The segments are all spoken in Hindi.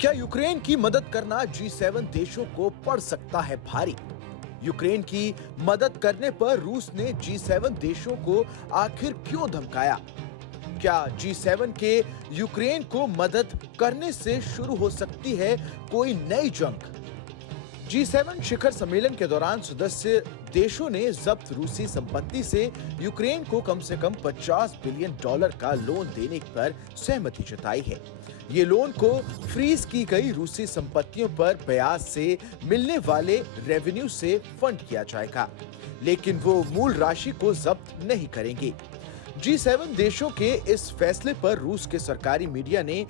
क्या यूक्रेन की मदद करना G7 देशों को पड़ सकता है भारी? यूक्रेन की मदद करने पर रूस ने G7 देशों को आखिर क्यों धमकाया? क्या G7 के यूक्रेन को मदद करने से शुरू हो सकती है कोई नई जंग? G7 शिखर सम्मेलन के दौरान सदस्य देशों ने जब्त रूसी संपत्ति से यूक्रेन को कम से कम $50 बिलियन का लोन देने पर सहमति जताई है। ये लोन को फ्रीज की गई रूसी संपत्तियों पर ब्याज से मिलने वाले रेवेन्यू से फंड किया जाएगा, लेकिन वो मूल राशि को जब्त नहीं करेंगे। G7 देशों के इस फैसले पर रूस के सरकारी मीडिया ने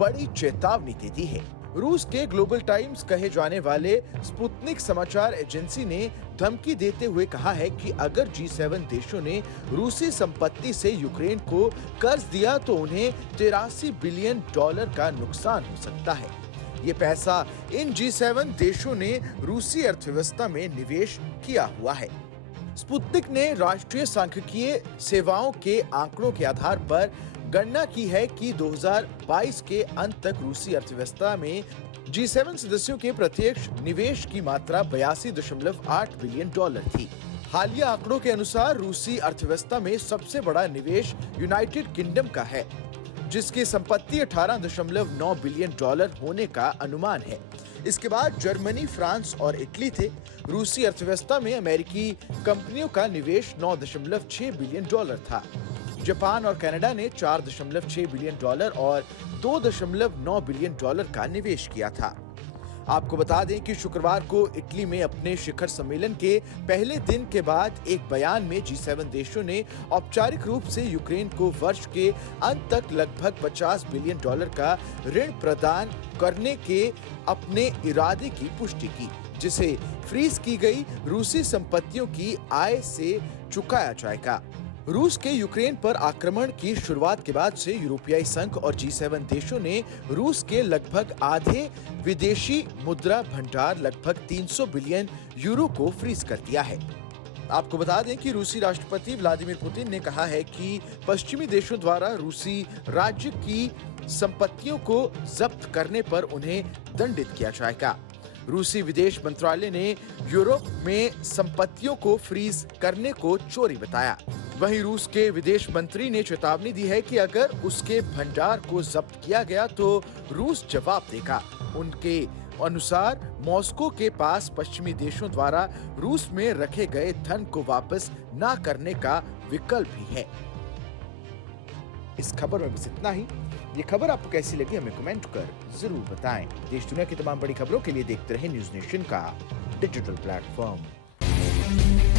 बड़ी चेतावनी दे दी है। रूस के ग्लोबल टाइम्स कहे जाने वाले स्पुतनिक समाचार एजेंसी ने धमकी देते हुए कहा है कि अगर G7 देशों ने रूसी संपत्ति से यूक्रेन को कर्ज दिया तो उन्हें $83 बिलियन का नुकसान हो सकता है। ये पैसा इन G7 देशों ने रूसी अर्थव्यवस्था में निवेश किया हुआ है। स्पुतनिक ने राष्ट्रीय सांख्यिकीय सेवाओं के आंकड़ों के आधार पर गणना की है कि 2022 के अंत तक रूसी अर्थव्यवस्था में G7 सदस्यों के प्रत्यक्ष निवेश की मात्रा $82.8 बिलियन थी। हालिया आंकड़ों के अनुसार रूसी अर्थव्यवस्था में सबसे बड़ा निवेश यूनाइटेड किंगडम का है, जिसकी संपत्ति $18.9 बिलियन होने का अनुमान है। इसके बाद जर्मनी, फ्रांस और इटली थे। रूसी अर्थव्यवस्था में अमेरिकी कंपनियों का निवेश $9.6 बिलियन था। जापान और कनाडा ने $4.6 बिलियन और $2.9 बिलियन का निवेश किया था। आपको बता दें कि शुक्रवार को इटली में अपने शिखर सम्मेलन के पहले दिन के बाद एक बयान में G7 देशों ने औपचारिक रूप से यूक्रेन को वर्ष के अंत तक लगभग $50 बिलियन का ऋण प्रदान करने के अपने इरादे की पुष्टि की, जिसे फ्रीज की गई रूसी संपत्तियों की आय से चुकाया जाएगा। रूस के यूक्रेन पर आक्रमण की शुरुआत के बाद से यूरोपीय संघ और G7 देशों ने रूस के लगभग आधे विदेशी मुद्रा भंडार लगभग 300 बिलियन यूरो को फ्रीज कर दिया है। आपको बता दें कि रूसी राष्ट्रपति व्लादिमीर पुतिन ने कहा है कि पश्चिमी देशों द्वारा रूसी राज्य की संपत्तियों को जब्त करने पर उन्हें दंडित किया जाएगा। रूसी विदेश मंत्रालय ने यूरोप में संपत्तियों को फ्रीज करने को चोरी बताया। वहीं रूस के विदेश मंत्री ने चेतावनी दी है कि अगर उसके भंडार को जब्त किया गया तो रूस जवाब देगा। उनके अनुसार मॉस्को के पास पश्चिमी देशों द्वारा रूस में रखे गए धन को वापस ना करने का विकल्प भी है। इस खबर में बस इतना ही। ये खबर आपको कैसी लगी हमें कमेंट कर जरूर बताएं। देश दुनिया की तमाम बड़ी खबरों के लिए देखते रहें न्यूज़ नेशन का डिजिटल प्लेटफॉर्म।